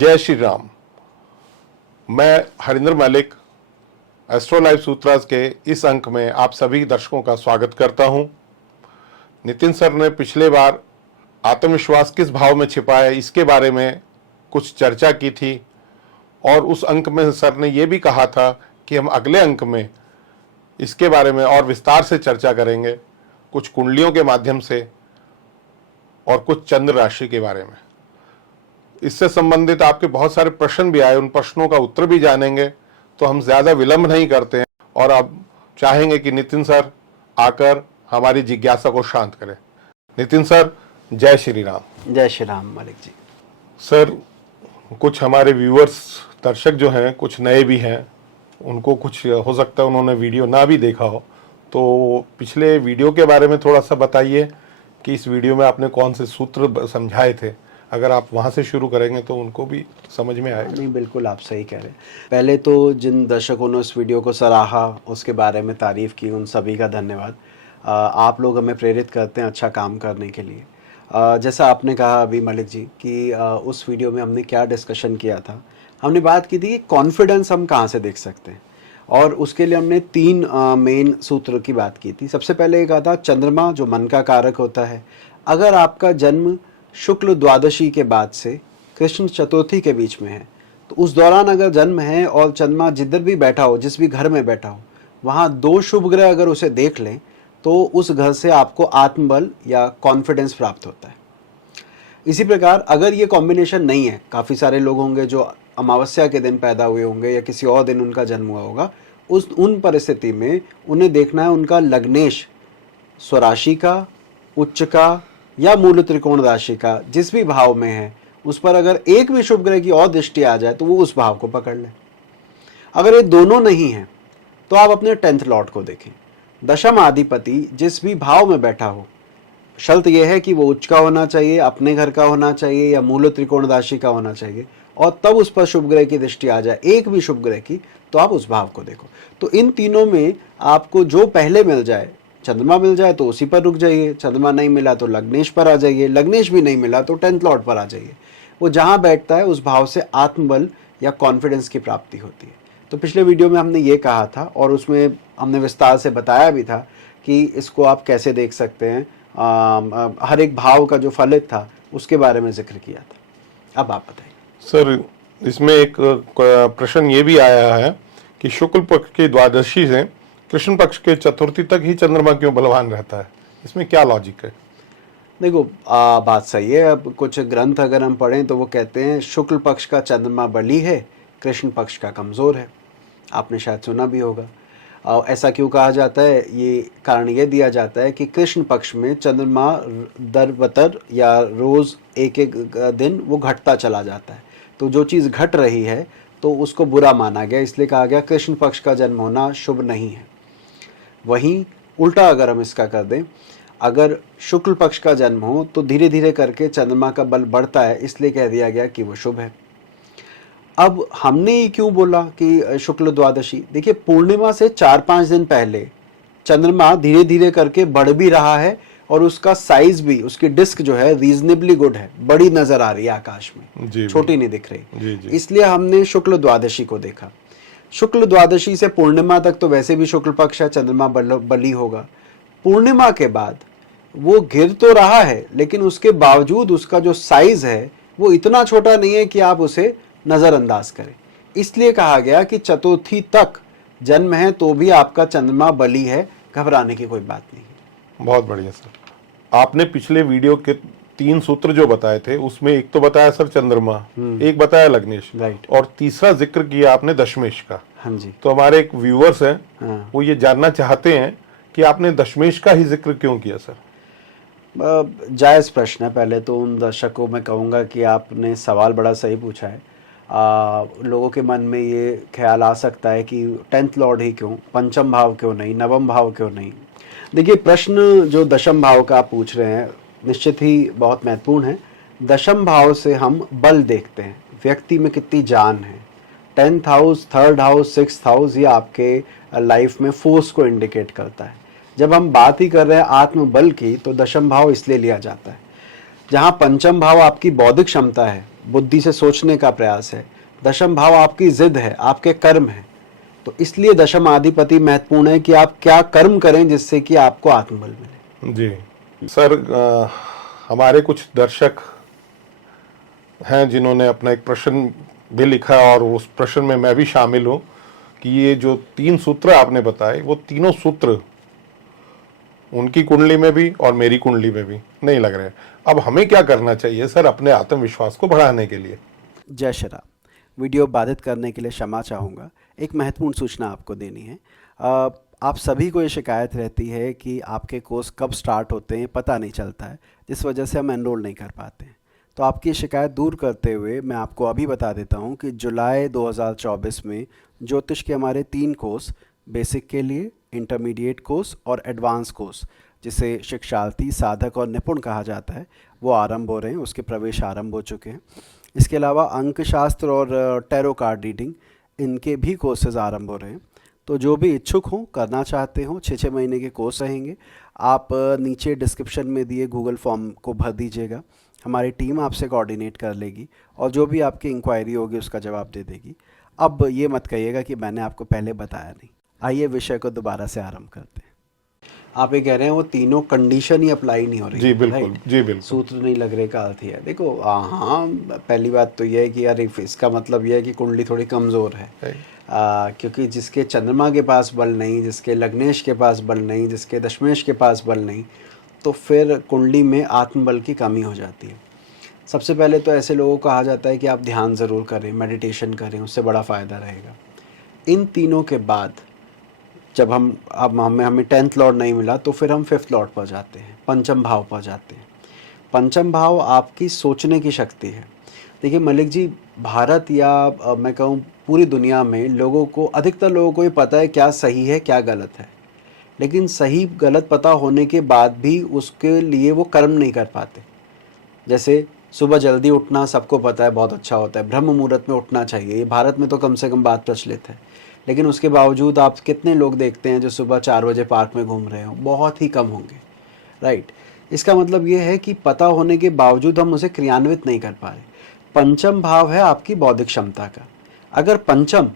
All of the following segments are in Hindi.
जय श्री राम। मैं हरिंदर मलिक एस्ट्रो लाइफ सूत्रास के इस अंक में आप सभी दर्शकों का स्वागत करता हूं। नितिन सर ने पिछले बार आत्मविश्वास किस भाव में छिपा है इसके बारे में कुछ चर्चा की थी और उस अंक में सर ने यह भी कहा था कि हम अगले अंक में इसके बारे में और विस्तार से चर्चा करेंगे, कुछ कुंडलियों के माध्यम से और कुछ चंद्र राशि के बारे में। इससे संबंधित आपके बहुत सारे प्रश्न भी आए, उन प्रश्नों का उत्तर भी जानेंगे। तो हम ज्यादा विलंब नहीं करते हैं और अब चाहेंगे कि नितिन सर आकर हमारी जिज्ञासा को शांत करें। नितिन सर, जय श्री राम। जय श्री राम मलिक जी। सर, कुछ हमारे व्यूअर्स दर्शक जो हैं कुछ नए भी हैं, उनको कुछ हो सकता है उन्होंने वीडियो ना भी देखा हो, तो पिछले वीडियो के बारे में थोड़ा सा बताइए कि इस वीडियो में आपने कौन से सूत्र समझाए थे। अगर आप वहाँ से शुरू करेंगे तो उनको भी समझ में आएगा। नहीं, बिल्कुल आप सही कह रहे हैं। पहले तो जिन दर्शकों ने उस वीडियो को सराहा, उसके बारे में तारीफ़ की, उन सभी का धन्यवाद। आप लोग हमें प्रेरित करते हैं अच्छा काम करने के लिए। जैसा आपने कहा अभी मलिक जी कि उस वीडियो में हमने क्या डिस्कशन किया था। हमने बात की थी कि कॉन्फिडेंस हम कहाँ से देख सकते हैं, और उसके लिए हमने 3 मेन सूत्र की बात की थी। सबसे पहले ये कहा था चंद्रमा जो मन का कारक होता है। अगर आपका जन्म शुक्ल द्वादशी के बाद से कृष्ण चतुर्थी के बीच में है, तो उस दौरान अगर जन्म है और चंद्रमा जिधर भी बैठा हो, जिस भी घर में बैठा हो, वहाँ 2 शुभ ग्रह अगर उसे देख लें तो उस घर से आपको आत्मबल या कॉन्फिडेंस प्राप्त होता है। इसी प्रकार अगर ये कॉम्बिनेशन नहीं है, काफ़ी सारे लोग होंगे जो अमावस्या के दिन पैदा हुए होंगे या किसी और दिन उनका जन्म हुआ होगा, उन परिस्थिति में उन्हें देखना है उनका लग्नेश स्वराशि का, उच्च का या मूल त्रिकोण राशि का जिस भी भाव में है, उस पर अगर एक भी शुभ ग्रह की और दृष्टि आ जाए तो वो उस भाव को पकड़ ले। अगर ये दोनों नहीं है तो आप अपने 10th लॉर्ड को देखें। दशम अधिपति जिस भी भाव में बैठा हो, शर्त यह है कि वो उच्च का होना चाहिए, अपने घर का होना चाहिए या मूल त्रिकोण राशि का होना चाहिए, और तब उस पर शुभ ग्रह की दृष्टि आ जाए, एक भी शुभ ग्रह की, तो आप उस भाव को देखो। तो इन तीनों में आपको जो पहले मिल जाए, चंद्रमा मिल जाए तो उसी पर रुक जाइए, चंद्रमा नहीं मिला तो लग्नेश पर आ जाइए, लग्नेश भी नहीं मिला तो 10th लॉर्ड पर आ जाइए। वो जहाँ बैठता है उस भाव से आत्मबल या कॉन्फिडेंस की प्राप्ति होती है। तो पिछले वीडियो में हमने ये कहा था और उसमें हमने विस्तार से बताया भी था कि इसको आप कैसे देख सकते हैं। हर एक भाव का जो फलित था उसके बारे में जिक्र किया था। अब आप बताइए सर, इसमें एक प्रश्न ये भी आया है कि शुक्ल पक्ष की द्वादशी से कृष्ण पक्ष के चतुर्थी तक ही चंद्रमा क्यों बलवान रहता है, इसमें क्या लॉजिक है? देखो, बात सही है। अब कुछ ग्रंथ अगर हम पढ़ें तो वो कहते हैं शुक्ल पक्ष का चंद्रमा बली है, कृष्ण पक्ष का कमज़ोर है। आपने शायद सुना भी होगा। ऐसा क्यों कहा जाता है? ये कारण ये दिया जाता है कि कृष्ण पक्ष में चंद्रमा दर बतर या रोज़ एक एक दिन वो घटता चला जाता है। तो जो चीज़ घट रही है तो उसको बुरा माना गया, इसलिए कहा गया कृष्ण पक्ष का जन्म होना शुभ नहीं है। वहीं उल्टा अगर हम इसका कर दें, अगर शुक्ल पक्ष का जन्म हो तो धीरे धीरे करके चंद्रमा का बल बढ़ता है, इसलिए कह दिया गया कि वो शुभ है। अब हमने ये क्यों बोला कि शुक्ल द्वादशी? देखिए, पूर्णिमा से 4-5 दिन पहले चंद्रमा धीरे धीरे करके बढ़ भी रहा है और उसका साइज भी, उसकी डिस्क जो है रीजनेबली गुड है, बड़ी नजर आ रही है आकाश में, छोटी नहीं दिख रही। इसलिए हमने शुक्ल द्वादशी को देखा। शुक्ल द्वादशी से पूर्णिमा तक तो वैसे भी शुक्ल पक्ष है, चंद्रमा बली होगा। पूर्णिमा के बाद वो गिर तो रहा है, लेकिन उसके बावजूद उसका जो साइज है वो इतना छोटा नहीं है कि आप उसे नजरअंदाज करें। इसलिए कहा गया कि चतुर्थी तक जन्म है तो भी आपका चंद्रमा बली है, घबराने की कोई बात नहीं है। बहुत बढ़िया सर। आपने पिछले वीडियो के 3 सूत्र जो बताए थे उसमें एक तो बताया सर चंद्रमा, एक बताया लग्नेश, राइट, और तीसरा जिक्र किया आपने दशमेश का। हाँ जी। तो हमारे एक व्यूअर्स हैं, हाँ। वो ये जानना चाहते हैं कि आपने दशमेश का ही जिक्र क्यों किया सर? जायज़ प्रश्न है। पहले तो उन दर्शकों में कहूँगा कि आपने सवाल बड़ा सही पूछा है। लोगों के मन में ये ख्याल आ सकता है कि 10th लॉर्ड ही क्यों, पंचम भाव क्यों नहीं, नवम भाव क्यों नहीं। देखिए, प्रश्न जो दशम भाव का आप पूछ रहे हैं निश्चित ही बहुत महत्वपूर्ण है। दशम भाव से हम बल देखते हैं, व्यक्ति में कितनी जान है। 10th house, 3rd house, 6th house, ये आपके लाइफ में फोर्स को इंडिकेट करता है। जब हम बात ही कर रहे हैं आत्मबल की, तो दशम भाव इसलिए लिया जाता है। जहाँ पंचम भाव आपकी बौद्धिक क्षमता है, बुद्धि से सोचने का प्रयास है। दशम भाव आपकी जिद है, आपके कर्म है। तो इसलिए दशम अधिपति महत्वपूर्ण है कि आप क्या कर्म करें जिससे कि आपको आत्मबल मिले। जी सर, हमारे कुछ दर्शक हैं जिन्होंने अपना एक प्रश्न भी लिखा और उस प्रश्न में मैं भी शामिल हूं कि ये जो 3 सूत्र आपने बताए वो तीनों सूत्र उनकी कुंडली में भी और मेरी कुंडली में भी नहीं लग रहे। अब हमें क्या करना चाहिए सर अपने आत्मविश्वास को बढ़ाने के लिए? जय श्री राम। वीडियो बाधित करने के लिए क्षमा चाहूँगा। एक महत्वपूर्ण सूचना आपको देनी है। आप सभी को ये शिकायत रहती है कि आपके कोर्स कब स्टार्ट होते हैं पता नहीं चलता है, जिस वजह से हम एनरोल नहीं कर पाते हैं। तो आपकी शिकायत दूर करते हुए मैं आपको अभी बता देता हूँ कि जुलाई 2024 में ज्योतिष के हमारे 3 कोर्स, बेसिक के लिए, इंटरमीडिएट कोर्स और एडवांस कोर्स, जिसे शिक्षार्थी, साधक और निपुण कहा जाता है, वो आरंभ हो रहे हैं। उसके प्रवेश आरंभ हो चुके हैं। इसके अलावा अंक शास्त्र और टैरो कार्ड रीडिंग, इनके भी कोर्सेज आरंभ हो रहे हैं। तो जो भी इच्छुक हों, करना चाहते हों, 6-6 महीने के कोर्स रहेंगे। आप नीचे डिस्क्रिप्शन में दिए गूगल फॉर्म को भर दीजिएगा। हमारी टीम आपसे कोऑर्डिनेट कर लेगी और जो भी आपकी इंक्वायरी होगी उसका जवाब दे देगी। अब ये मत कहिएगा कि मैंने आपको पहले बताया नहीं। आइए विषय को दोबारा से आरंभ करते हैं। आप ये कह रहे हैं वो तीनों कंडीशन ही अप्लाई नहीं हो रही। जी बिल्कुल, राइट? जी बिल्कुल। सूत्र नहीं लग रहे का अर्थ ही है। देखो, हाँ, पहली बात तो यह है कि यार इसका मतलब यह है कि कुंडली थोड़ी कमज़ोर है। क्योंकि जिसके चंद्रमा के पास बल नहीं, जिसके लग्नेश के पास बल नहीं, जिसके दशमेश के पास बल नहीं, तो फिर कुंडली में आत्मबल की कमी हो जाती है। सबसे पहले तो ऐसे लोगों को कहा जाता है कि आप ध्यान ज़रूर करें, मेडिटेशन करें, उससे बड़ा फ़ायदा रहेगा। इन तीनों के बाद जब हमें 10th लॉर्ड नहीं मिला तो फिर हम 5th लॉर्ड पर जाते हैं, पंचम भाव पर जाते हैं। पंचम भाव आपकी सोचने की शक्ति है। देखिए मलिक जी, भारत या मैं कहूँ पूरी दुनिया में लोगों को, अधिकतर लोगों को ये पता है क्या सही है क्या गलत है, लेकिन सही गलत पता होने के बाद भी उसके लिए वो कर्म नहीं कर पाते। जैसे सुबह जल्दी उठना सबको पता है बहुत अच्छा होता है, ब्रह्म मुहूर्त में उठना चाहिए, ये भारत में तो कम से कम बात प्रचलित है। लेकिन उसके बावजूद आप कितने लोग देखते हैं जो सुबह 4 बजे पार्क में घूम रहे हो? बहुत ही कम होंगे। राइट? इसका मतलब ये है कि पता होने के बावजूद हम उसे क्रियान्वित नहीं कर पा रहे। पंचम भाव है आपकी बौद्धिक क्षमता का। अगर पंचम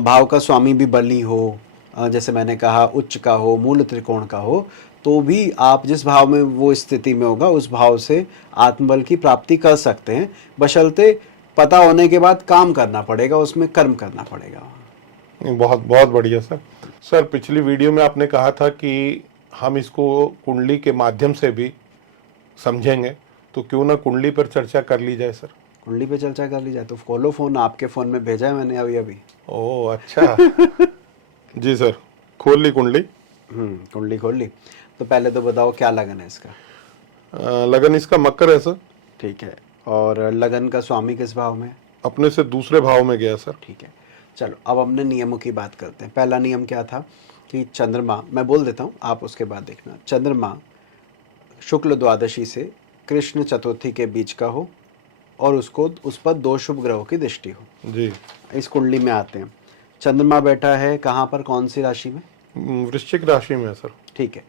भाव का स्वामी भी बली हो, जैसे मैंने कहा उच्च का हो, मूल त्रिकोण का हो, तो भी आप जिस भाव में वो स्थिति में होगा उस भाव से आत्मबल की प्राप्ति कर सकते हैं, बशर्ते पता होने के बाद काम करना पड़ेगा, उसमें कर्म करना पड़ेगा। बहुत बहुत बढ़िया सर। सर पिछली वीडियो में आपने कहा था कि हम इसको कुंडली के माध्यम से भी समझेंगे, तो क्यों ना कुंडली पर चर्चा कर ली जाए सर? कुंडली पे चर्चा कर ली जाए तो खोलो फोन, आपके फ़ोन में भेजा है मैंने अभी। ओह अच्छा। जी सर, खोल ली कुंडली। कुंडली खोल ली। तो पहले तो बताओ क्या लगन है इसका? लगन इसका मकर है सर। ठीक है। और लगन का स्वामी किस भाव में? अपने से दूसरे भाव में गया सर। ठीक है। चलो अब हमने नियमों की बात करते हैं। पहला नियम क्या था कि चंद्रमा, मैं बोल देता हूँ आप उसके बाद देखना, चंद्रमा शुक्ल द्वादशी से कृष्ण चतुर्थी के बीच का हो और उस पर 2 शुभ ग्रहों की दृष्टि हो। जी। इस कुंडली में आते हैं। चंद्रमा बैठा है कहाँ पर, कौन सी राशि में? वृश्चिक राशि में है सर। ठीक है।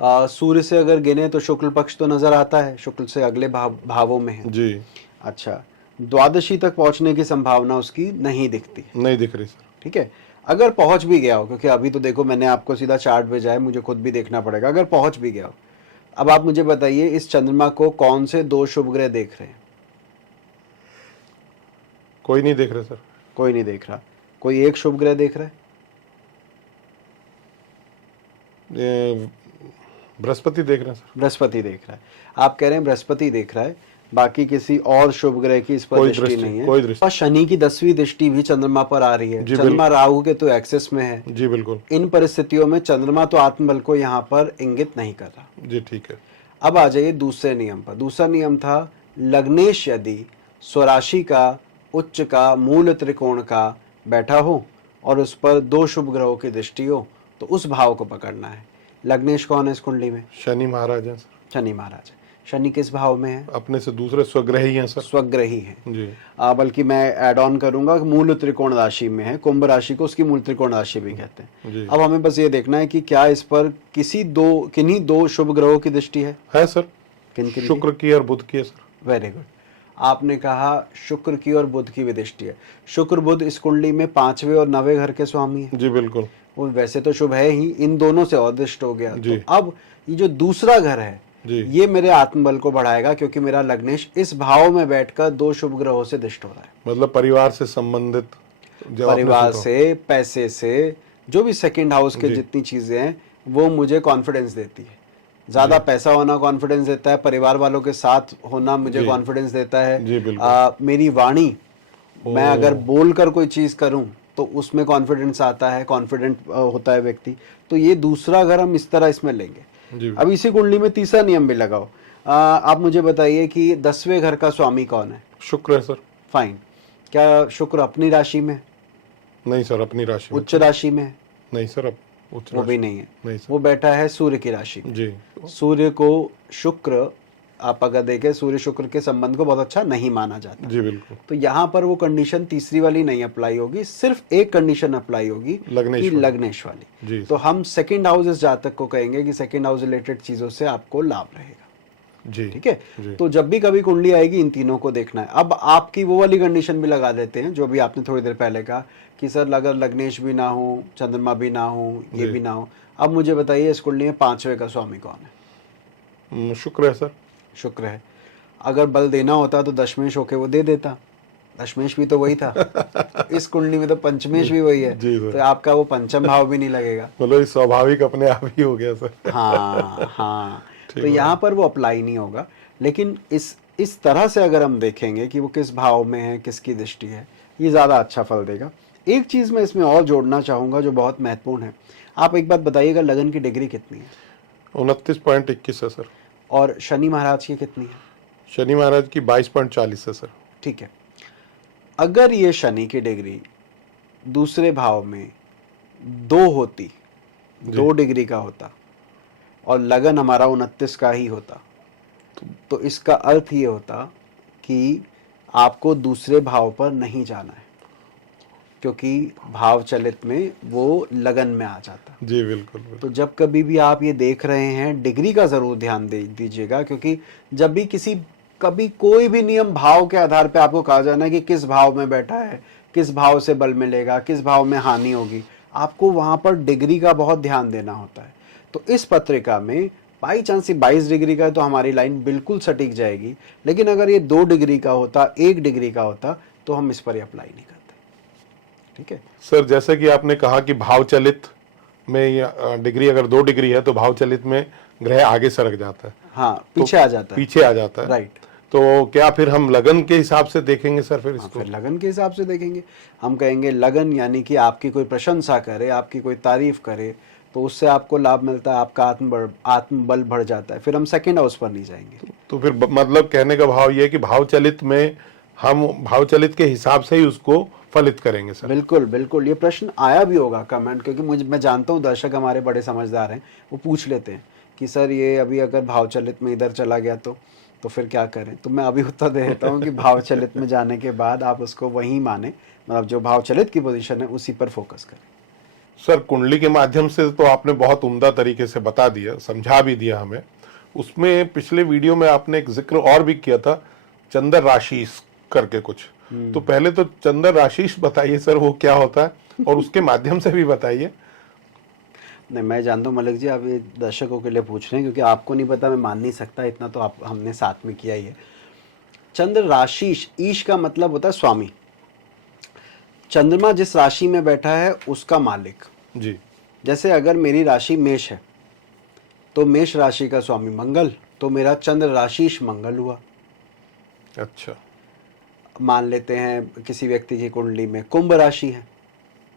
सूर्य से अगर गिने तो शुक्ल पक्ष तो नजर आता है, शुक्ल से अगले भावों में है। जी। अच्छा, द्वादशी तक पहुंचने की संभावना उसकी नहीं दिखती, नहीं दिख रही सर। ठीक है। अगर पहुंच भी गया हो, क्योंकि अभी तो देखो मैंने आपको सीधा चार्ट भेजा है, मुझे खुद भी देखना पड़ेगा, अगर पहुंच भी गया हो, अब आप मुझे बताइए इस चंद्रमा को कौन से 2 शुभ ग्रह देख रहे हैं? कोई नहीं देख रहे सर। कोई नहीं देख रहा। कोई एक शुभ ग्रह देख रहा है? बृहस्पति देख रहे हैं सर। बृहस्पति देख रहा है। आप कह रहे हैं बृहस्पति देख रहा है, बाकी किसी और शुभ ग्रह की इस पर दृष्टि नहीं है। कोई दृष्टि। और शनि की 10वीं दृष्टि भी चंद्रमा पर आ रही है। चंद्रमा राहु के तो एक्सेस में है। जी बिल्कुल। इन परिस्थितियों में चंद्रमा तो आत्मबल को यहाँ पर इंगित नहीं कर रहा। जी ठीक है। अब आ जाइए दूसरे नियम पर। दूसरा नियम था लग्नेश यदि स्वराशि का, उच्च का, मूल त्रिकोण का बैठा हो और उस पर 2 शुभ ग्रहों की दृष्टि हो तो उस भाव को पकड़ना है। लग्नेश कौन है इस कुंडली में? शनि महाराज हैं सर। शनि महाराज है। शनि किस भाव में है? अपने से दूसरे स्वग्रही हैं सर। स्वग्रही है जी। बल्कि मैं ऐड ऑन करूंगा, मूल त्रिकोण राशि में है। कुंभ राशि को उसकी मूल त्रिकोण राशि भी कहते हैं। जी। अब हमें बस ये देखना है कि क्या इस पर किन्हीं 2 शुभ ग्रहों की दृष्टि है सर। किन शुक्र की और बुध की है सर। Very good. आपने कहा शुक्र की और बुध की भी दृष्टि है। शुक्र बुध इस कुंडली में 5वें और 9वें घर के स्वामी है। जी बिल्कुल। वो वैसे तो शुभ है ही, इन दोनों से और दृष्ट हो गया। जी। तो अब ये जो दूसरा घर है जी। ये मेरे आत्मबल को बढ़ाएगा, क्योंकि मेरा लग्नेश इस भाव में बैठकर 2 शुभ ग्रहों से दृष्ट हो रहा है। मतलब परिवार से संबंधित, जब आपने परिवार सोचा। से, पैसे से, जो भी सेकंड हाउस के जी। जितनी चीजें हैं वो मुझे कॉन्फिडेंस देती है। ज्यादा पैसा होना कॉन्फिडेंस देता है, परिवार वालों के साथ होना मुझे जी। कॉन्फिडेंस देता है। जी बिल्कुल। मेरी वाणी, मैं ओह। अगर बोलकर कोई चीज करूं तो उसमें कॉन्फिडेंस आता है, कॉन्फिडेंट होता है व्यक्ति। तो ये दूसरा घर हम इस तरह इसमें लेंगे। जी। अब इसी कुंडली में तीसरा नियम भी लगाओ। आप मुझे बताइए कि 10वें घर का स्वामी कौन है? शुक्र है सर। फाइन। क्या शुक्र अपनी राशि में, नहीं सर, अपनी राशि में। उच्च राशि में? नहीं सर, अब उच्च वो राशि भी नहीं है। नहीं सर। वो बैठा है सूर्य की राशि में। जी। सूर्य को शुक्र, आप अगर देखें, सूर्य शुक्र के संबंध को बहुत अच्छा नहीं माना जाता। जी बिल्कुल। तो यहाँ पर वो कंडीशन तीसरी वाली नहीं अप्लाई होगी, सिर्फ एक कंडीशन अप्लाई होगी लग्नेश कि वाली। लग्नेश वाली। जी। तो हम सेकंड हाउस इस जातक को कहेंगे कि सेकंड हाउस रिलेटेड चीजों से आपको लाभ रहेगा। जी। ठीक है। जी। तो जब भी कभी कुंडली आएगी इन तीनों को देखना है। अब आपकी वो वाली कंडीशन भी लगा देते हैं जो भी आपने थोड़ी देर पहले कहा कि सर अगर लग्नेश भी ना हो, चंद्रमा भी ना हो, ये जी। भी ना हो। अब मुझे बताइए इस कुंडली में 5वें का स्वामी कौन है? शुक्र है सर। शुक्र है। अगर बल देना होता तो दशमेश होके वो दे देता। दशमेश भी तो वही था। तो इस कुंडली में तो पंचमेश भी वही है। जी सर। तो आपका वो पंचम भाव भी नहीं लगेगा। मतलब ये स्वाभाविक अपने आप ही हो गया सर। हाँ हाँ। ठीक तो है। यहाँ पर वो अप्लाई नहीं होगा। लेकिन इस तरह से अगर हम देखेंगे कि वो किस भाव में है, किसकी दृष्टि है, ये ज़्यादा अच्छा फल देगा। एक चीज़ मैं इसमें और जोड़ना चाहूँगा जो बहुत महत्वपूर्ण है। आप एक बात बताइएगा, लगन की डिग्री कितनी है? 29.21 है सर। और शनि महाराज की कितनी है? शनि महाराज की 22.40 है सर। ठीक है। अगर ये शनि की डिग्री दूसरे भाव में 2 होती, 2 डिग्री का होता, और लगन हमारा 29 का ही होता, तो इसका अर्थ ये होता कि आपको दूसरे भाव पर नहीं जाना है, क्योंकि भाव चलित में वो लगन में आ जाता। जी बिल्कुल बिल्कुल। तो जब कभी भी आप ये देख रहे हैं, डिग्री का जरूर ध्यान दीजिएगा, क्योंकि जब भी कभी कोई भी नियम भाव के आधार पे आपको कहा जाना है कि किस भाव में बैठा है, किस भाव से बल मिलेगा, किस भाव में हानि होगी, आपको वहां पर डिग्री का बहुत ध्यान देना होता है। तो इस पत्रिका में बाई चांस 22 डिग्री का है तो हमारी लाइन बिल्कुल सटीक जाएगी। लेकिन अगर ये 2 डिग्री का होता, 1 डिग्री का होता, तो हम इस पर अप्लाई नहीं करते। ठीक है सर, जैसे कि आपने कहा कि भाव चलित में डिग्री अगर 2 डिग्री है तो भाव चलित में ग्रह आगे सरक जाता है। हाँ, पीछे आ जाता है। पीछे आ जाता है। राइट। तो क्या फिर हम लगन के हिसाब से देखेंगे सर फिर इसको? फिर लगन के हिसाब से देखेंगे। हम कहेंगे लगन यानी कि आपकी कोई प्रशंसा करे, आपकी कोई तारीफ करे, तो उससे आपको लाभ मिलता है, आपका आत्मबल बढ़ जाता है। फिर हम सेकंड हाउस पर नहीं जाएंगे। तो फिर मतलब कहने का भाव ये है कि भाव चलित में हम भाव चलित के हिसाब से ही उसको फलित करेंगे सर। बिल्कुल बिल्कुल। ये प्रश्न आया भी होगा कमेंट, क्योंकि मैं जानता हूँ दर्शक हमारे बड़े समझदार हैं, वो पूछ लेते हैं कि सर ये अभी अगर भाव चलित में इधर चला गया तो फिर क्या करें। तो मैं अभी उत्तर दे देता हूँ कि भाव चलित में जाने के बाद आप उसको वहीं माने, मतलब जो भाव चलित की पोजीशन है उसी पर फोकस करें। सर, कुंडली के माध्यम से तो आपने बहुत उम्दा तरीके से बता दिया, समझा भी दिया हमें। उसमें पिछले वीडियो में आपने एक जिक्र और भी किया था, चंद्र राशीस करके कुछ। तो पहले तो चंद्र राशीस बताइए सर, वो क्या होता है, और उसके माध्यम से भी बताइए। नहीं, मैं जानता हूँ मलिक जी, आप ये दर्शकों के लिए पूछ रहे हैं, क्योंकि आपको नहीं पता मैं मान नहीं सकता, इतना तो आप हमने साथ में किया ही है। चंद्र राशीश, ईश का मतलब होता है स्वामी। चंद्रमा जिस राशि में बैठा है उसका मालिक। जी। जैसे अगर मेरी राशि मेष है तो मेष राशि का स्वामी मंगल, तो मेरा चंद्र राशीश मंगल हुआ। अच्छा। मान लेते हैं किसी व्यक्ति की कुंडली में कुंभ राशि है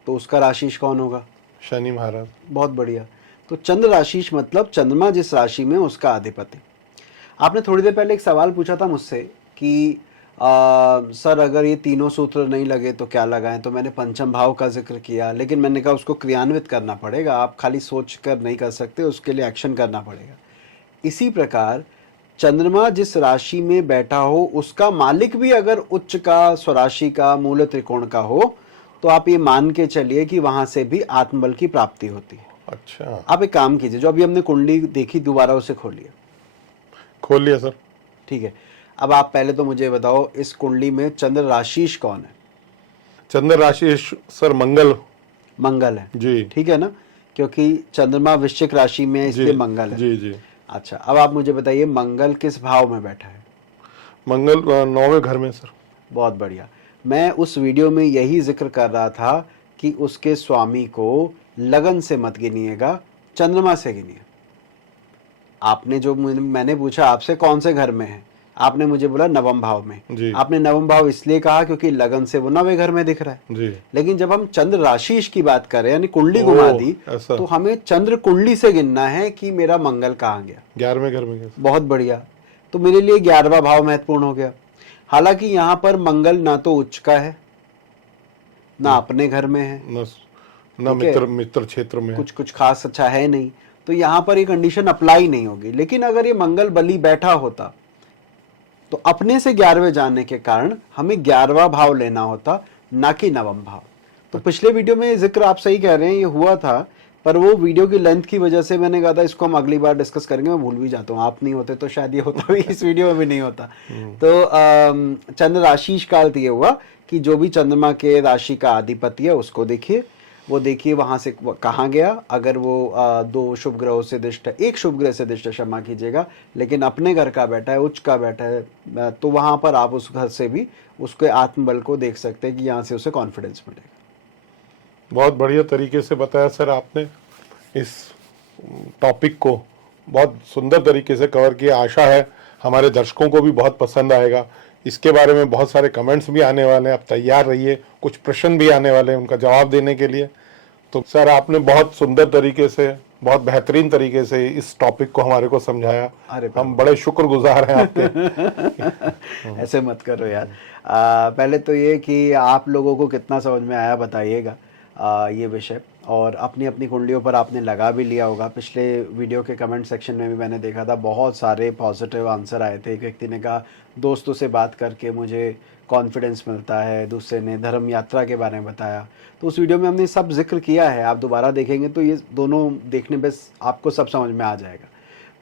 तो उसका राशीश कौन होगा? शनि महाराज। बहुत बढ़िया। तो चंद्र राशीश मतलब चंद्रमा जिस राशि में उसका अधिपति। आपने थोड़ी देर पहले एक सवाल पूछा था मुझसे कि सर अगर ये तीनों सूत्र नहीं लगे तो क्या लगाएं, तो मैंने पंचम भाव का जिक्र किया, लेकिन मैंने कहा उसको क्रियान्वित करना पड़ेगा, आप खाली सोच कर नहीं कर सकते, उसके लिए एक्शन करना पड़ेगा। इसी प्रकार चंद्रमा जिस राशि में बैठा हो उसका मालिक भी अगर उच्च का, स्वराशि का, मूल त्रिकोण का हो, तो आप ये मान के चलिए कि वहां से भी आत्मबल की प्राप्ति होती है। अच्छा। आप एक काम कीजिए, जो अभी हमने कुंडली देखी दोबारा उसे खोलिए। खोल लिया सर। ठीक है। अब आप पहले तो मुझे बताओ, इस कुंडली में चंद्र राशिश कौन है? चंद्र राशि सर मंगल। मंगल है, जी ठीक है ना, क्योंकि चंद्रमा वृश्चिक राशि में है, जी इसलिए मंगल है। जी जी। अच्छा, अब आप मुझे बताइए मंगल किस भाव में बैठा है? मंगल 9वें घर में सर। बहुत बढ़िया। मैं उस वीडियो में यही जिक्र कर रहा था कि उसके स्वामी को लगन से मत गिनिएगा, चंद्रमा से गिनिए। आपने जो मैंने पूछा आपसे कौन से घर में है, आपने मुझे बोला नवम भाव में। जी आपने नवम भाव इसलिए कहा क्योंकि लगन से वो 9वें घर में दिख रहा है। जी। लेकिन जब हम चंद्र राशिश की बात करें, यानी कुंडली ओह, घुमा दी, ऐसा। तो हमें चंद्र कुंडली से गिनना है कि मेरा मंगल कहाँ गया। 11वें घर में गया सर। बहुत बढ़िया। तो मेरे लिए 11वां भाव महत्वपूर्ण हो गया। हालांकि यहाँ पर मंगल ना तो उच्च का है, ना अपने घर में है, न न ठीक है, मित्र क्षेत्र में। कुछ कुछ खास अच्छा है नहीं, तो यहाँ पर ये कंडीशन अप्लाई नहीं होगी। लेकिन अगर ये मंगल बली बैठा होता तो अपने से 11वें जाने के कारण हमें 11वां भाव लेना होता, ना कि नवम भाव। तो पिछले वीडियो में जिक्र आप सही कह रहे हैं, ये हुआ था, पर वो वीडियो की लेंथ की वजह से मैंने कहा था इसको हम अगली बार डिस्कस करेंगे। मैं भूल भी जाता हूँ, आप नहीं होते तो शायद ये होता भी इस वीडियो में भी नहीं होता। तो चंद्र राशिश काल ये हुआ कि जो भी चंद्रमा के राशि का अधिपति है उसको देखिए, वो देखिए वहां से कहाँ गया। अगर वो 2 शुभ ग्रहों से दिष्ट है, 1 शुभ ग्रह से दिष्ट है, क्षमा कीजिएगा, लेकिन अपने घर का बैठा है, उच्च का बैठा है, तो वहां पर आप उस घर से भी उसके आत्मबल को देख सकते हैं कि यहाँ से उसे कॉन्फिडेंस मिलेगा। बहुत बढ़िया तरीके से बताया सर आपने। इस टॉपिक को बहुत सुंदर तरीके से कवर किया। आशा है हमारे दर्शकों को भी बहुत पसंद आएगा। इसके बारे में बहुत सारे कमेंट्स भी आने वाले हैं, आप तैयार रहिए। कुछ प्रश्न भी आने वाले हैं, उनका जवाब देने के लिए। तो सर आपने बहुत सुंदर तरीके से, बहुत बेहतरीन तरीके से इस टॉपिक को हमारे को समझाया। अरे हम बड़े शुक्रगुजार हैं आपके। ऐसे मत करो यार। पहले तो ये कि आप लोगों को कितना समझ में आया बताइएगा ये विषय, और अपनी अपनी कुंडलियों पर आपने लगा भी लिया होगा। पिछले वीडियो के कमेंट सेक्शन में भी मैंने देखा था, बहुत सारे पॉजिटिव आंसर आए थे। एक व्यक्ति ने कहा दोस्तों से बात करके मुझे कॉन्फिडेंस मिलता है, दूसरे ने धर्म यात्रा के बारे में बताया। तो उस वीडियो में हमने सब जिक्र किया है, आप दोबारा देखेंगे तो ये दोनों देखने पे आपको सब समझ में आ जाएगा।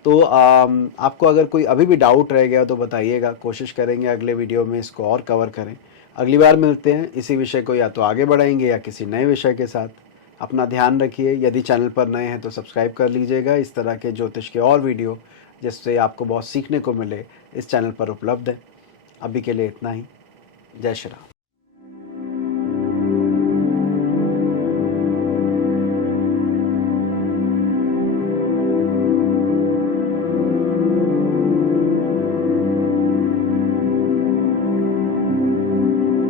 तो आपको अगर कोई अभी भी डाउट रह गया तो बताइएगा, कोशिश करेंगे अगले वीडियो में इसको और कवर करें। अगली बार मिलते हैं, इसी विषय को या तो आगे बढ़ाएंगे या किसी नए विषय के साथ। अपना ध्यान रखिए। यदि चैनल पर नए हैं तो सब्सक्राइब कर लीजिएगा। इस तरह के ज्योतिष के और वीडियो जिससे आपको बहुत सीखने को मिले इस चैनल पर उपलब्ध है। अभी के लिए इतना ही। जय श्री राम।